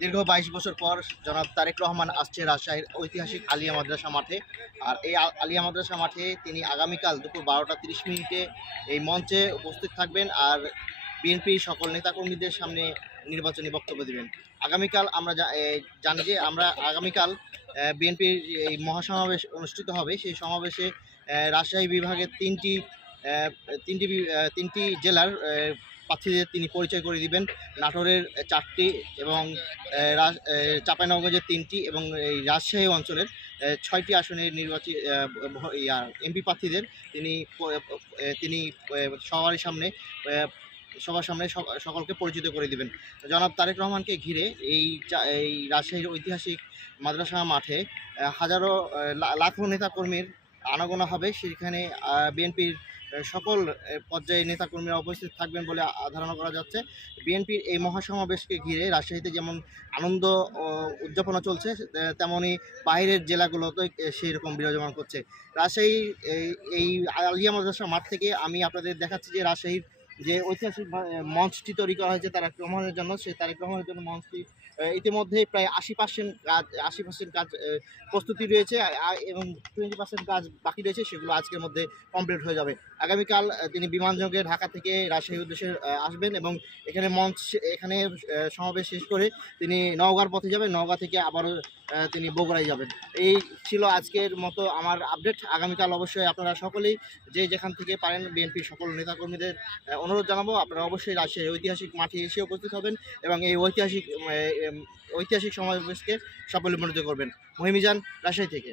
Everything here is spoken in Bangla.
দীর্ঘ 22 বছর পর জনাব তারেক রহমান আসছে রাজশাহীর ঐতিহাসিক আলিয়া মাদ্রাসা মাঠে। আর এই আলিয়া মাদ্রাসা মাঠে তিনি আগামীকাল দুপুর 12টা 30 মিনিটে এই মঞ্চে উপস্থিত থাকবেন আর বিএনপির সকল নেতাকর্মীদের সামনে নির্বাচনী বক্তব্য দেবেন। আগামীকাল আমরা জানি যে আমরা আগামীকাল বিএনপির এই মহাসমাবেশ অনুষ্ঠিত হবে। সেই সমাবেশে রাজশাহী বিভাগের আহ, তিনটি জেলার প্রার্থীদের তিনি পরিচয় করে দিবেন। নাটোরের 4টি এবং চাঁপাইনবাবগঞ্জের 3টি এবং এই রাজশাহী অঞ্চলের 6টি আসনের নির্বাচী এমপি প্রার্থীদের তিনি তিনি সবার সামনে সকলকে পরিচিত করে দিবেন। জনাব তারেক রহমানকে ঘিরে এই রাজশাহীর ঐতিহাসিক মাদ্রাসা মাঠে হাজারো লাখো নেতাকর্মীর আনাগোনা হবে। সেখানে বিএনপির সকল পর্যায়ে নেতাকর্মীরা উপস্থিত থাকবেন বলে ধারণা করা যাচ্ছে। বিএনপির এই মহাসমাবেশকে ঘিরে রাজশাহীতে যেমন আনন্দ ও উদযাপনা চলছে, তেমনই বাইরের জেলাগুলোতে সেই রকম বিরাজমান করছে। রাজশাহী এই আলিয়া মাদ্রাসা মাঠ থেকে আমি আপনাদের দেখাচ্ছি যে রাজশাহীর যে ঐতিহাসিক মঞ্চটি তৈরি করা হয়েছে তারেক রহমানের জন্য, সেই তারেক রহমানের জন্য মঞ্চটি ইতিমধ্যেই প্রায় 80% কাজ প্রস্তুতি রয়েছে এবং 20% কাজ বাকি রয়েছে, সেগুলো আজকের মধ্যে কমপ্লিট হয়ে যাবে। আগামীকাল তিনি বিমানযোগে ঢাকা থেকে রাজশাহী উদ্দেশ্যে আসবেন এবং এখানে সমাবেশ শেষ করে তিনি নওগাঁর পথে যাবেন। নওগাঁ থেকে আবারও তিনি বগুড়ায় যাবেন। এই ছিল আজকের মতো আমার আপডেট। আগামীকাল অবশ্যই আপনারা সকলেই যেখান থেকে পারেন বিএনপির সকল নেতাকর্মীদের অনুরোধ জানাবো, আপনারা অবশ্যই রাজশাহীর ঐতিহাসিক মাঠে এসে উপস্থিত হবেন এবং এই ঐতিহাসিক সমাবেশকে সাফল্যমণ্ডিত করবেন। মহিমিজান, রাজশাহী থেকে।